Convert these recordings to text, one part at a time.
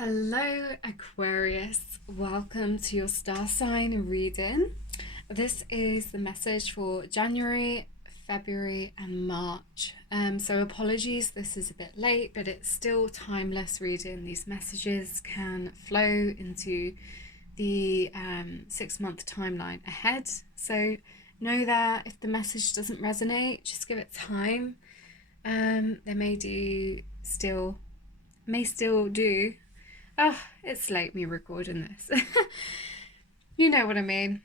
Hello, Aquarius. Welcome to your star sign reading. This is the message for January, February, and March. So apologies, this is a bit late, but it's still timeless reading. These messages can flow into the 6-month timeline ahead. So know that if the message doesn't resonate, just give it time. They may still do. Oh, it's late me recording this. You know what I mean,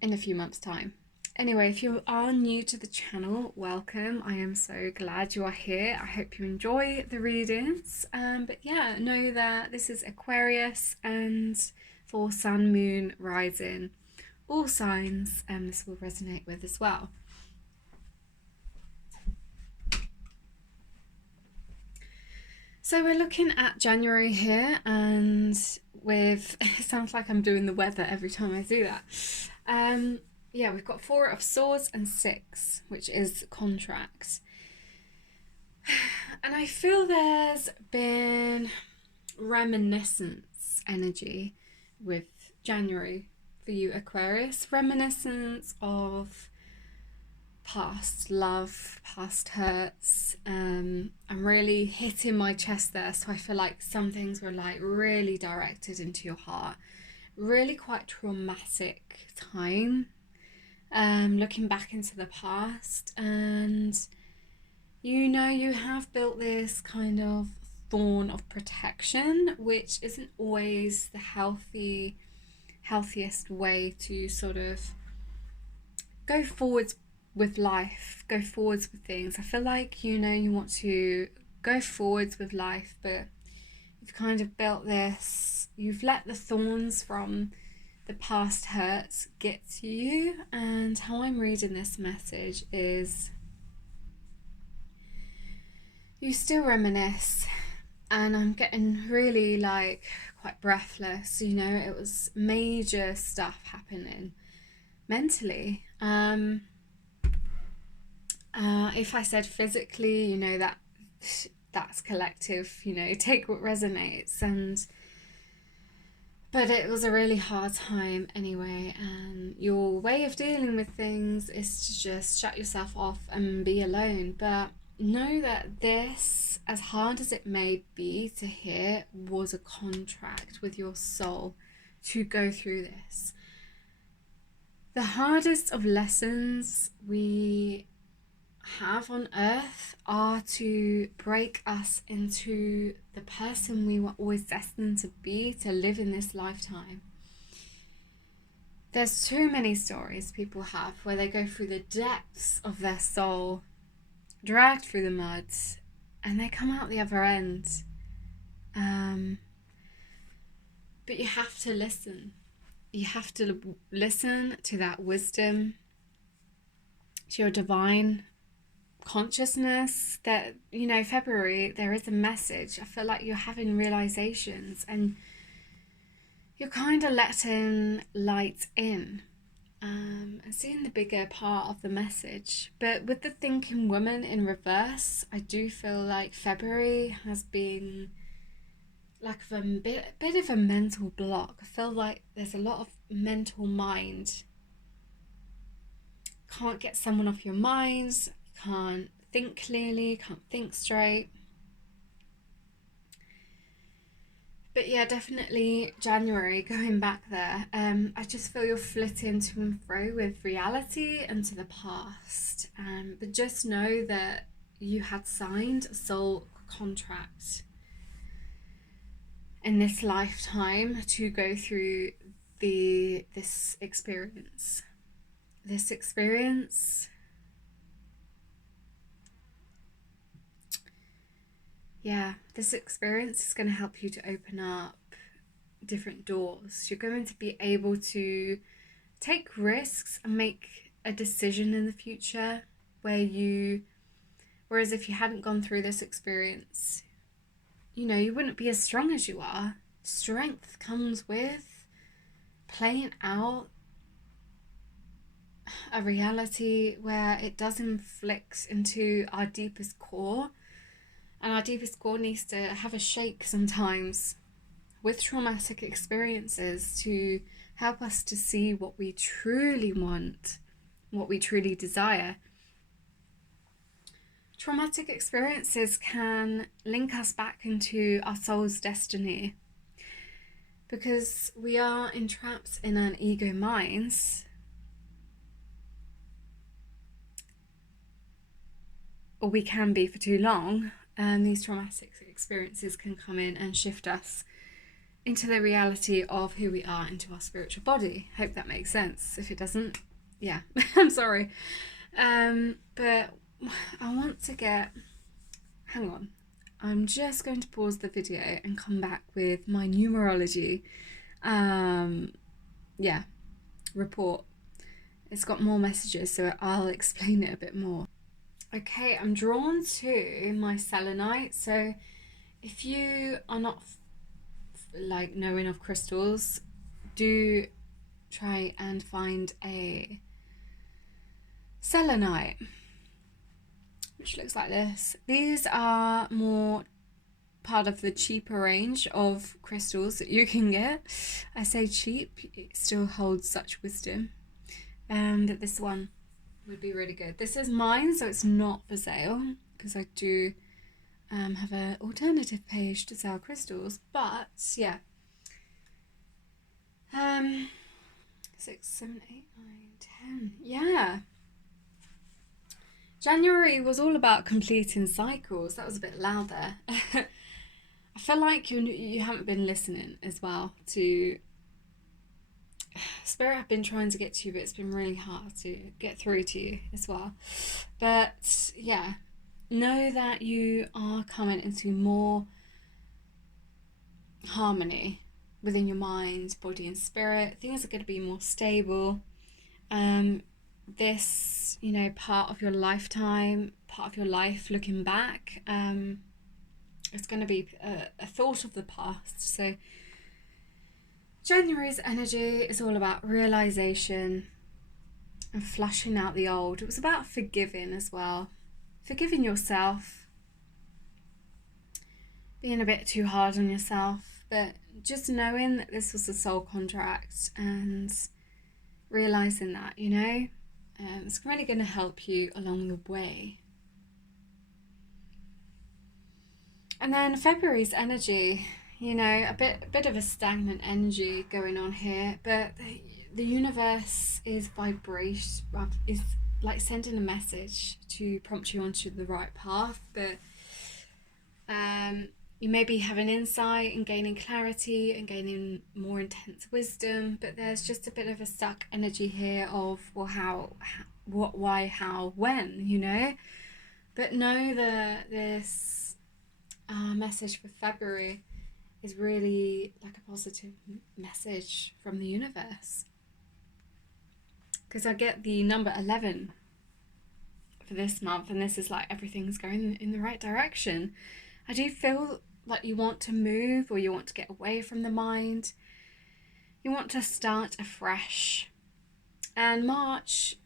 in a few months' time. Anyway, if you are new to the channel, welcome. I am so glad you are here. I hope you enjoy the readings. But yeah, know that this is Aquarius and for Sun, Moon, Rising, all signs, this will resonate with as well. So we're looking at January here, and with it sounds like I'm doing the weather every time I do that. Yeah, we've got 4 of Swords and 6, which is contract. And I feel there's been reminiscence energy with January for you, Aquarius. Reminiscence of past love, past hurts. I'm really hitting my chest there, so I feel like some things were like really directed into your heart. Really quite traumatic time. Looking back into the past, and you know you have built this kind of thorn of protection, which isn't always the healthiest way to sort of go forwards with life, go forwards with things. I feel like, you know, you want to go forwards with life, but you've kind of built this, you've let the thorns from the past hurts get to you. And how I'm reading this message is you still reminisce, and I'm getting really like quite breathless. You know, it was major stuff happening mentally. If I said physically, you know, that's collective, you know, take what resonates. But it was a really hard time anyway, and your way of dealing with things is to just shut yourself off and be alone. But know that this, as hard as it may be to hear, was a contract with your soul to go through this. The hardest of lessons we have on earth are to break us into the person we were always destined to be, to live in this lifetime. There's too many stories people have where they go through the depths of their soul, dragged through the mud, and they come out the other end. But you have to listen. You have to listen to that wisdom, to your divine consciousness. That, you know, February, there is a message. I feel like you're having realizations and you're kind of letting light in, and seeing the bigger part of the message. But with the thinking woman in reverse, I do feel like February has been like a bit of a mental block. I feel like there's a lot of mental mind. Can't get someone off your mind, can't think clearly, can't think straight. But yeah, definitely January, going back there, I just feel you're flitting to and fro with reality and to the past. But just know that you had signed a soul contract in this lifetime to go through this experience. This experience, this experience is going to help you to open up different doors. You're going to be able to take risks and make a decision in the future whereas if you hadn't gone through this experience, you know, you wouldn't be as strong as you are. Strength comes with playing out a reality where it does inflict into our deepest core, and our deepest core needs to have a shake sometimes with traumatic experiences to help us to see what we truly want, what we truly desire. Traumatic experiences can link us back into our soul's destiny, because we are entrapped in an ego minds, or we can be for too long, and these traumatic experiences can come in and shift us into the reality of who we are, into our spiritual body. Hope that makes sense. If it doesn't, yeah, I'm sorry. But I want to hang on, I'm just going to pause the video and come back with my numerology report. It's got more messages, so I'll explain it a bit more. Okay, I'm drawn to my selenite. So if you are not knowing of crystals, do try and find a selenite, which looks like this. These are more part of the cheaper range of crystals that you can get. I say cheap, it still holds such wisdom. And this one would be really good. This is mine, so it's not for sale, because I do have an alternative page to sell crystals. But yeah, 6, 7, 8, 9, 10. Yeah, January was all about completing cycles. That was a bit loud there. I feel like you haven't been listening as well to Spirit. I've been trying to get to you, but it's been really hard to get through to you as well. But yeah, know that you are coming into more harmony within your mind, body and spirit. Things are going to be more stable. This, part of your lifetime, part of your life looking back, it's going to be a thought of the past. So January's energy is all about realization and flushing out the old. It was about forgiving as well. Forgiving yourself, being a bit too hard on yourself, but just knowing that this was a soul contract and realizing that, it's really going to help you along the way. And then February's energy, a bit of a stagnant energy going on here, but the universe is is like sending a message to prompt you onto the right path. But you may be having insight and gaining clarity and gaining more intense wisdom, but there's just a bit of a stuck energy here of, well, how, what, why, how, when, But know that this message for February is really like a positive message from the universe. Because I get the number 11 for this month, and this is like everything's going in the right direction. I do feel like you want to move, or you want to get away from the mind. You want to start afresh. And March,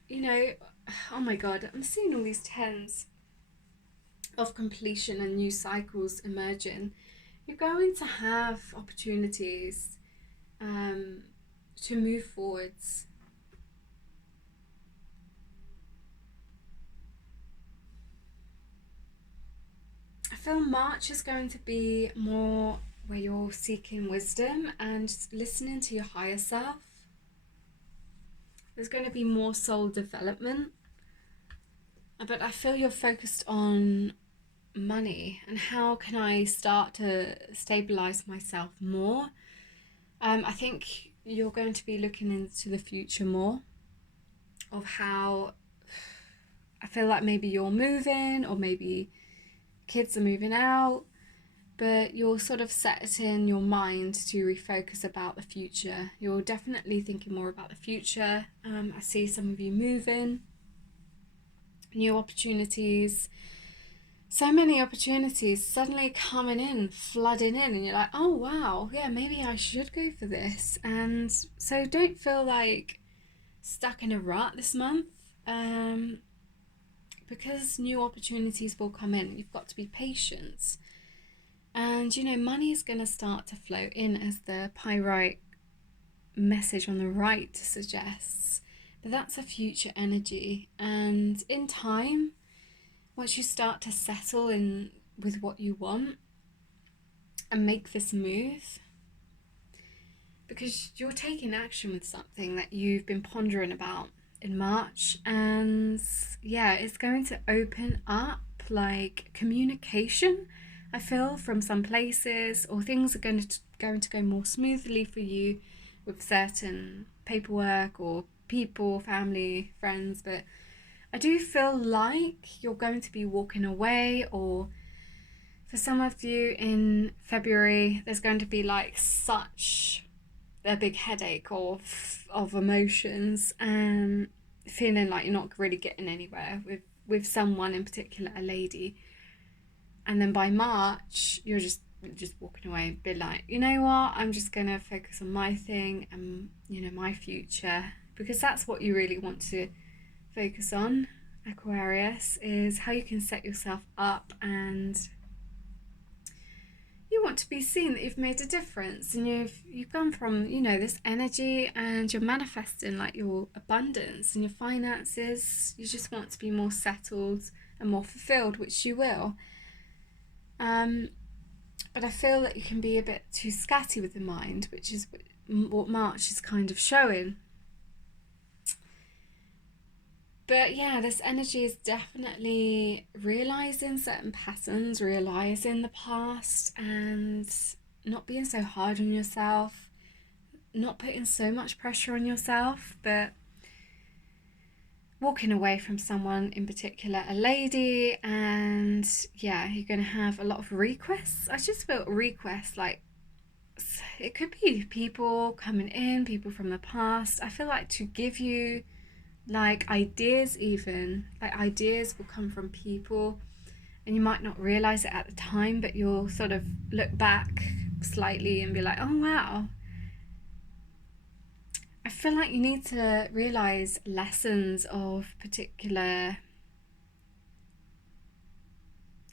oh my God, I'm seeing all these 10s of completion and new cycles emerging. You're going to have opportunities to move forwards. I feel March is going to be more where you're seeking wisdom and listening to your higher self. There's going to be more soul development. But I feel you're focused on money and how can I start to stabilize myself more. I think you're going to be looking into the future more of how I feel like maybe you're moving, or maybe kids are moving out, but you're sort of setting your mind to refocus about the future. You're definitely thinking more about the future. I see some of you moving, new opportunities, so many opportunities suddenly coming in, flooding in, and you're like, oh wow, yeah, maybe I should go for this. And so don't feel like stuck in a rut this month, because new opportunities will come in. You've got to be patient. And you know, money is going to start to flow in, as the pyrite message on the right suggests. But that's a future energy, and in time, once you start to settle in with what you want and make this move, because you're taking action with something that you've been pondering about in March, and yeah, it's going to open up like communication, I feel, from some places, or things are going to go more smoothly for you with certain paperwork or people, family, friends. But I do feel like you're going to be walking away, or for some of you in February, there's going to be like such a big headache of emotions, and feeling like you're not really getting anywhere with someone, in particular a lady. And then by March, you're just walking away and be like, you know what, I'm just gonna focus on my thing and, you know, my future, because that's what you really want to focus on, Aquarius, is how you can set yourself up, and you want to be seen that you've made a difference, and you've gone from, you know, this energy, and you're manifesting like your abundance and your finances. You just want to be more settled and more fulfilled, which you will. But I feel that you can be a bit too scatty with the mind, which is what March is kind of showing. But yeah, this energy is definitely realising certain patterns, realising the past, and not being so hard on yourself, not putting so much pressure on yourself, but walking away from someone, in particular a lady. And yeah, you're going to have a lot of requests. I just feel requests, like it could be people coming in, people from the past, I feel like, to give you like ideas. Even like ideas will come from people, and you might not realize it at the time, but you'll sort of look back slightly and be like, oh wow. I feel like you need to realize lessons of particular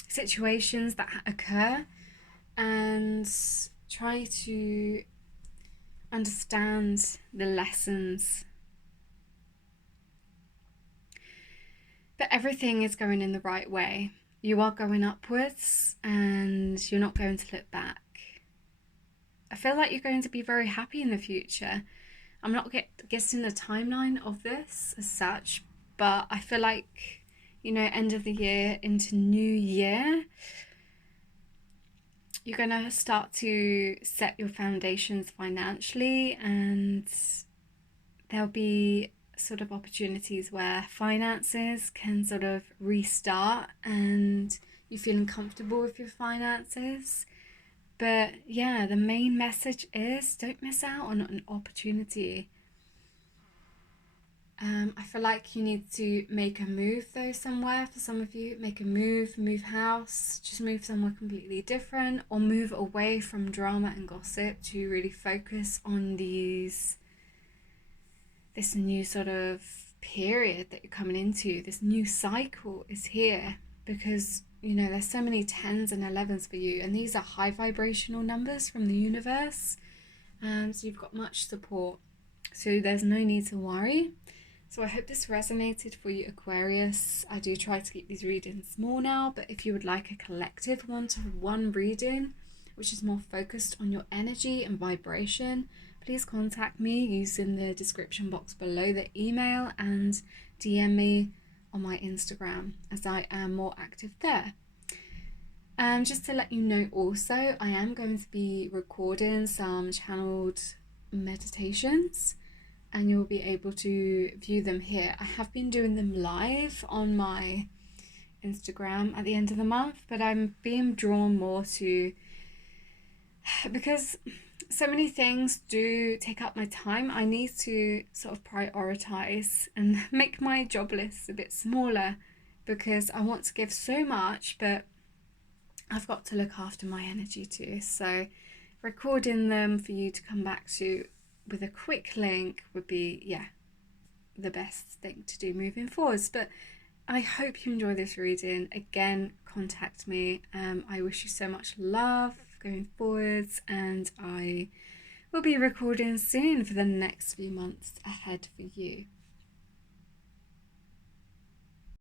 situations that occur, and try to understand the lessons. But everything is going in the right way. You are going upwards, and you're not going to look back. I feel like you're going to be very happy in the future. I'm not guessing the timeline of this as such, but I feel like, you know, end of the year into new year, you're going to start to set your foundations financially, and there'll be sort of opportunities where finances can sort of restart, and you're feeling comfortable with your finances. But yeah, the main message is don't miss out on an opportunity. I feel like you need to make a move though somewhere. For some of you, make a move house, just move somewhere completely different, or move away from drama and gossip to really focus on this new sort of period that you're coming into. This new cycle is here, because you know there's so many 10s and 11s for you, and these are high vibrational numbers from the universe, so you've got much support, so there's no need to worry. So I hope this resonated for you, Aquarius. I do try to keep these readings small now, but if you would like a collective one-to-one reading, which is more focused on your energy and vibration, please contact me using the description box below the email, and DM me on my Instagram, as I am more active there. Just to let you know also, I am going to be recording some channeled meditations, and you'll be able to view them here. I have been doing them live on my Instagram at the end of the month, but I'm being drawn more to, because so many things do take up my time, I need to sort of prioritize and make my job list a bit smaller, because I want to give so much, but I've got to look after my energy too. So recording them for you to come back to with a quick link would be, yeah, the best thing to do moving forwards. But I hope you enjoy this reading. Again, contact me. I wish you so much love going forwards, and I will be recording soon for the next few months ahead for you.